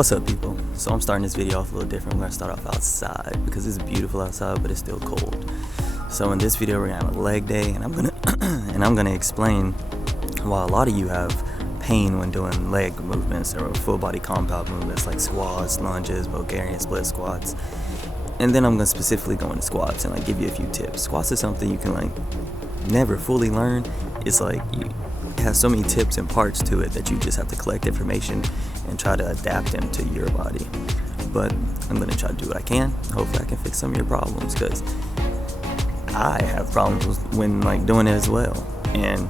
What's up, people? So I'm starting this video off a little different. We're gonna start off outside because it's beautiful outside, but it's still cold. So in this video, we're gonna have a leg day, and I'm gonna explain why a lot of you have pain when doing leg movements or full body compound movements like squats, lunges, Bulgarian split squats. And then I'm gonna specifically go into squats and give you a few tips. Squats is something you can never fully learn. It's it has so many tips and parts to it that you just have to collect information and try to adapt them to your body. But I'm gonna try to do what I can. Hopefully I can fix some of your problems, because I have problems when doing it as well. And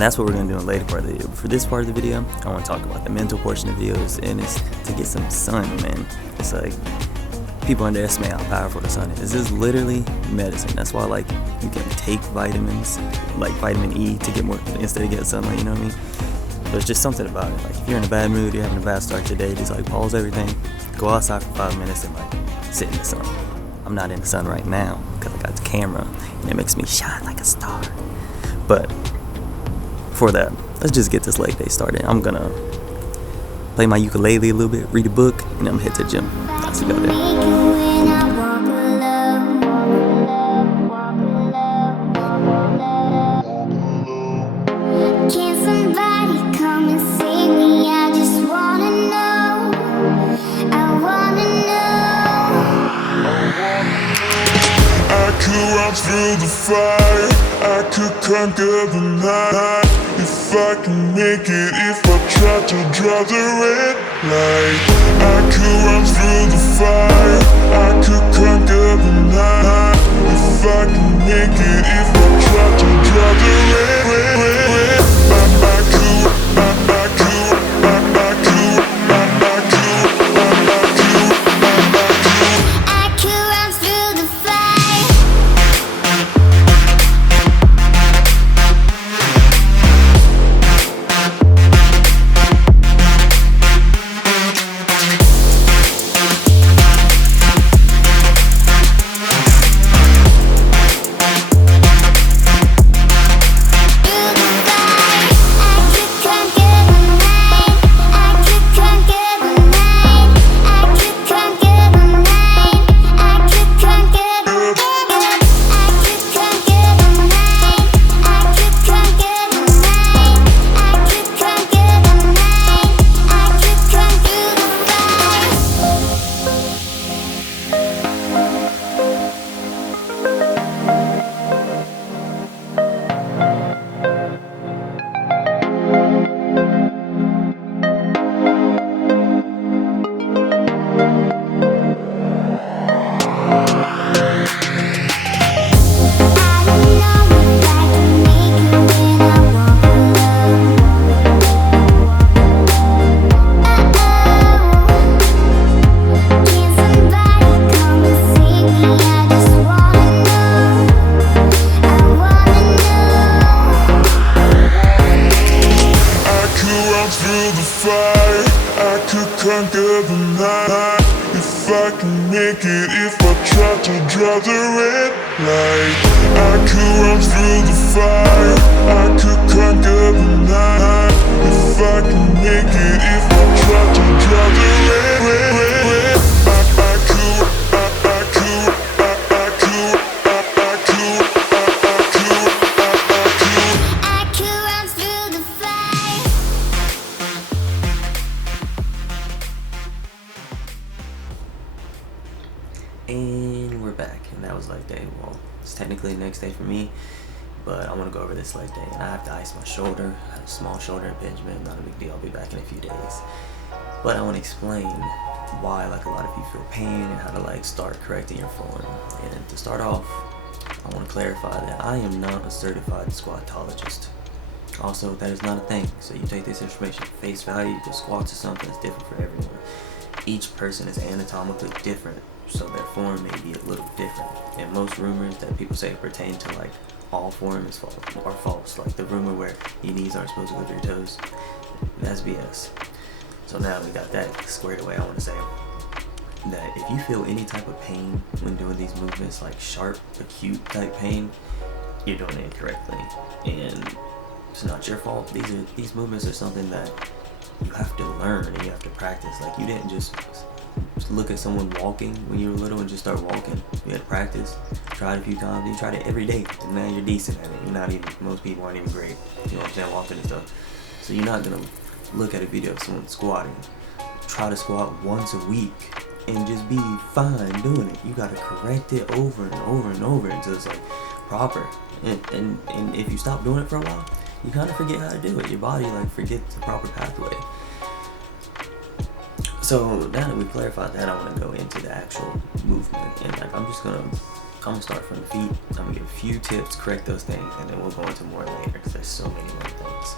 that's what we're gonna do in the later part of the video. But for this part of the video, I want to talk about the mental portion of the videos, and it's to get some sun, man. It's people underestimate how powerful the sun is. This is literally medicine. That's why you can take vitamins, like vitamin E, to get more instead of getting sunlight. You know what I mean? There's just something about it. If you're in a bad mood, you're having a bad start to your day, just pause everything, go outside for 5 minutes and sit in the sun. I'm not in the sun right now because I got the camera and it makes me shine like a star. But for that, let's just get this leg day started. I'm gonna play my ukulele a little bit, read a book, and then I'm gonna head to the gym. Let's go there. Through the fire, I could conquer the night. If I can make it, if I try to draw the red light. I could run through the fire, I could conquer the night. If I can make it, if I try to draw the red. Conquer the night. If I can make it, if I try to draw the red light. I could run through the fire, I could conquer the night. If I can make it, if I try to draw the red. And we're back, and that was leg day. Well, it's technically the next day for me, but I want to go over this leg day, and I have to ice my shoulder. I have a small shoulder impingement, not a big deal. I'll be back in a few days. But I want to explain why a lot of you feel pain and how to start correcting your form. And to start off, I want to clarify that I am not a certified squatologist. Also, that is not a thing, so you take this information at face value, because squats is something that's different for everyone. Each person is anatomically different, so their form may be a little different. And most rumors that people say pertain to all forms are false. The rumor where your knees aren't supposed to go to your toes, that's BS. So now we got that squared away, I want to say that if you feel any type of pain when doing these movements, sharp, acute type pain, you're doing it incorrectly. And it's not your fault. These movements are something that you have to learn and you have to practice. Like, you didn't just look at someone walking when you were little and just start walking. You had to practice, try it a few times, you tried it every day, and now you're decent at it. You're not even, most people aren't even great, you know what I'm saying, walking and stuff. So you're not gonna look at a video of someone squatting, try to squat once a week, and just be fine doing it. You gotta correct it over and over and over until it's like proper. And if you stop doing it for a while, you kind of forget how to do it. Your body like forgets the proper pathway. So now that we clarified that, I want to go into the actual movement, and like I'm gonna start from the feet. I'm gonna give a few tips, correct those things, and then we'll go into more later because there's so many more things.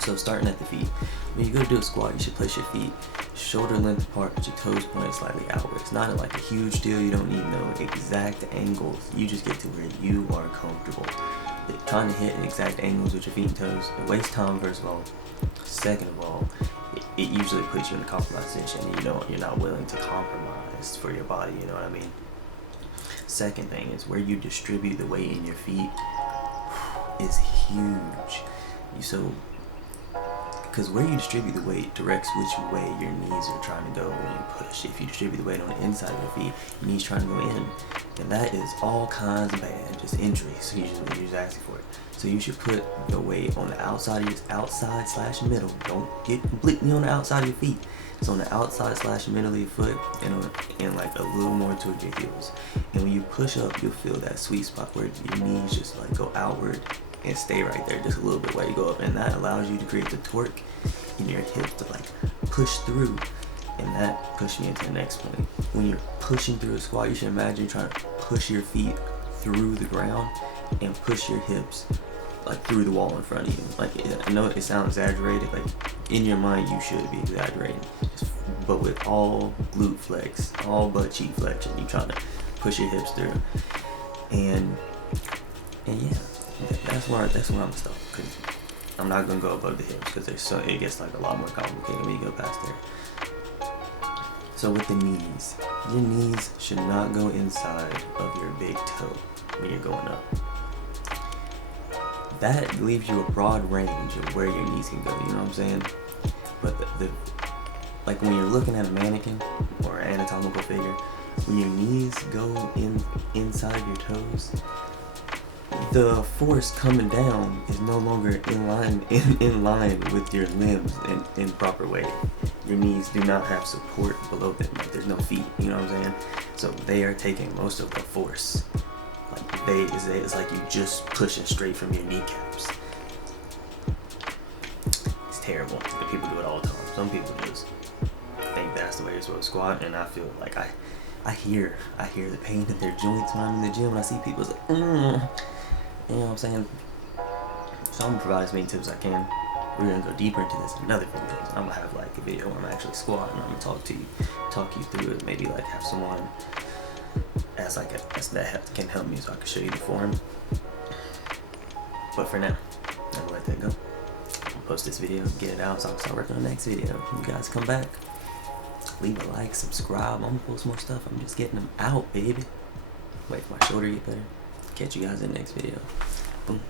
So starting at the feet, when you go to do a squat, you should place your feet shoulder length apart, but your toes pointed slightly outward. It's not like a huge deal. You don't need no exact angles. You just get to where you are comfortable. Trying to hit exact angles with your feet and toes, it wastes time, first of all. Second of all, it usually puts you in a compromised position, and you're not willing to compromise for your body, you know what I mean? Second thing is where you distribute the weight in your feet is huge. Because where you distribute the weight directs which way your knees are trying to go when you push. If you distribute the weight on the inside of your feet, your knees trying to go in, and that is all kinds of bad, just injuries. Usually you're just asking for it. So you should put the weight on the outside slash middle. Don't get completely on the outside of your feet. It's on the outside slash middle of your foot and like a little more towards your heels. And when you push up, you'll feel that sweet spot where your knees just like go outward and stay right there just a little bit while you go up, and that allows you to create the torque in your hips to like push through. And that pushed me into the next point. When you're pushing through a squat, you should imagine trying to push your feet through the ground and push your hips like through the wall in front of you. Like, I know it sounds exaggerated, like in your mind you should be exaggerating, but with all glute flex, all butt cheek flexion, you trying to push your hips through. And yeah, that's where I'm gonna stop, because I'm not gonna go above the hips because it gets like a lot more complicated when you go past there. So with the knees, your knees should not go inside of your big toe when you're going up. That leaves you a broad range of where your knees can go, you know what I'm saying? But like when you're looking at a mannequin or an anatomical figure, when your knees go inside your toes, the force coming down is no longer in line with your limbs in proper way. Your knees do not have support below them. Like, there's no feet, you know what I'm saying? So they are taking most of the force. Like it's like you just pushing straight from your kneecaps. It's terrible. People do it all the time. Some people just think that's the way you're supposed to squat, and I feel like I hear the pain in their joints when I'm in the gym, and I see people like, you know what I'm saying? So I'm gonna provide as many tips as I can. We're gonna go deeper into this in another video. I'm gonna have like a video where I'm actually squatting, and I'm gonna talk you through it. Maybe like have someone that can help me, so I can show you the form. But for now, I'm gonna let that go. I'll post this video, get it out, so I can start working on the next video. You guys come back, leave a like, subscribe. I'm gonna post more stuff. I'm just getting them out, baby. Wait for my shoulder to get better. Catch you guys in the next video. Boom.